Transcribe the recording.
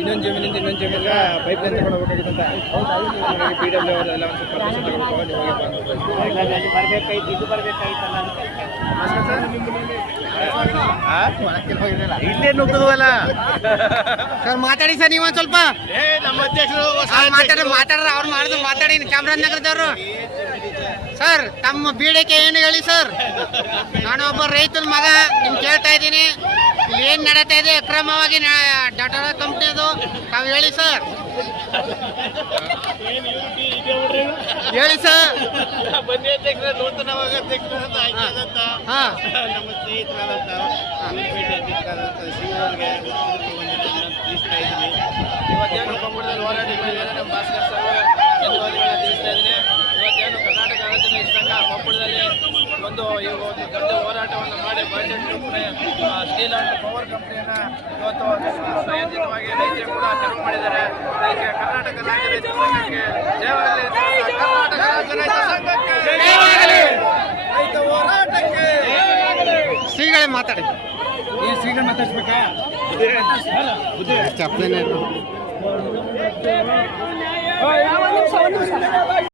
ಇನ್ನೊಂದು ಜಮೀನಿಂದ ಇನ್ನೊಂದು ಜಮೀನಿಗೆ ಪೈಪ್ ಲೈನ್ ತಗೊಂಡು ಹೋಗ್ಬೇಕಾಗಿತ್ತಂತ ಪಿ ಡಬ್ಲ್ಯೂ ಅವರೆಲ್ಲ ಒಂದು ಸ್ವಲ್ಪ ಪರ್ಮಿಷನ್ ತಗೊಂಡು ಬರ್ಬೇಕಾಯ್ತು, ಇದು ಬರ್ಬೇಕಾಯ್ತಲ್ಲ ಅಂತ ಇಲ್ಲೇ ನುಗ್ಗದವಲ್ಲ ಸರ್. ಮಾತಾಡಿ ಸರ್, ನೀವು ಒಂದು ಸ್ವಲ್ಪ ನಮ್ಮ ಅಧ್ಯಕ್ಷರು ಮಾತಾಡ್ರ ಅವ್ರು ಮಾಡಿದ್ರು ಮಾತಾಡಿ. ಚಾಮರಾಜನಗರದವರು ಸರ್, ತಮ್ಮ ಬೇಡಿಕೆ ಏನು ಹೇಳಿ ಸರ್? ನಾನು ಒಬ್ಬ ರೈತನ ಮಗ, ನಿಮ್ಗೆ ಕೇಳ್ತಾ ಇದ್ದೀನಿ. ಇಲ್ಲಿ ಏನು ನಡೀತಾ ಇದೆ ಅಕ್ರಮವಾಗಿ ಡಾಟಾ ಕಂಪ್ನಿದು, ತಾವು ಹೇಳಿ ಸರ್. ಹೇಳಿ ಸರ್. ಬನ್ನಿ ಅಧ್ಯಕ್ಷರ, ನೂತನವಾಗಿ ಅಧ್ಯಕ್ಷರಾದಂತ ಆಯ್ಕೆಯಾದಂತ ಹಾಂ, ನಮ್ಮ ಸ್ನೇಹಿತರಾದಂತ ಅಧ್ಯಕ್ಷರಾದಂತ ಶಿವರಿಗೆ ತಿಳಿಸ್ತಾ ಇದ್ದೀನಿ. ಇವತ್ತೇನು ಕಂಬಳದಲ್ಲಿ ಹೋರಾಟ ಮಾಡಿದ್ದಾರೆ ನಮ್ಮ ಭಾಸ್ಕರ್ ಸರ್ ಧನ್ಯವಾದಗಳನ್ನ ತಿಳಿಸ್ತಾ ಇದ್ದೀನಿ. ಇವತ್ತೇನು ಕರ್ನಾಟಕ ರಾಜ್ಯ ರೈತ ಸಂಘ ಕೊಪ್ಪಳದಲ್ಲಿ ಒಂದು ದೊಡ್ಡ ಹೋರಾಟವನ್ನು ಮಾಡಿ ಬಜೆಟ್ ಸ್ಟೀಲ್ ಅಂಡ್ ಪವರ್ ಕಂಪನಿಯನ್ನು ಇವತ್ತು ಸಂಯೋಜಿತವಾಗಿ ರೈತರು ಕೂಡ ತೆರವು ಮಾಡಿದ್ದಾರೆ. ಅದಕ್ಕೆ ಕರ್ನಾಟಕ ರಾಜ್ಯ ರೈತ ಸಂಘಕ್ಕೆ ಜಯವಾಗಲಿ. ಕರ್ನಾಟಕ ರಾಜ್ಯ ರೈತ ಸಂಘಕ್ಕೆ ರೈತ ಹೋರಾಟಕ್ಕೆ ಶ್ರೀಗಳೇ ಮಾತಾಡಿ. ಶ್ರೀಗಳು ಮಾತಾಡ್ಸ್ಬೇಕಾ? ಚಪ್ಪಲಿನ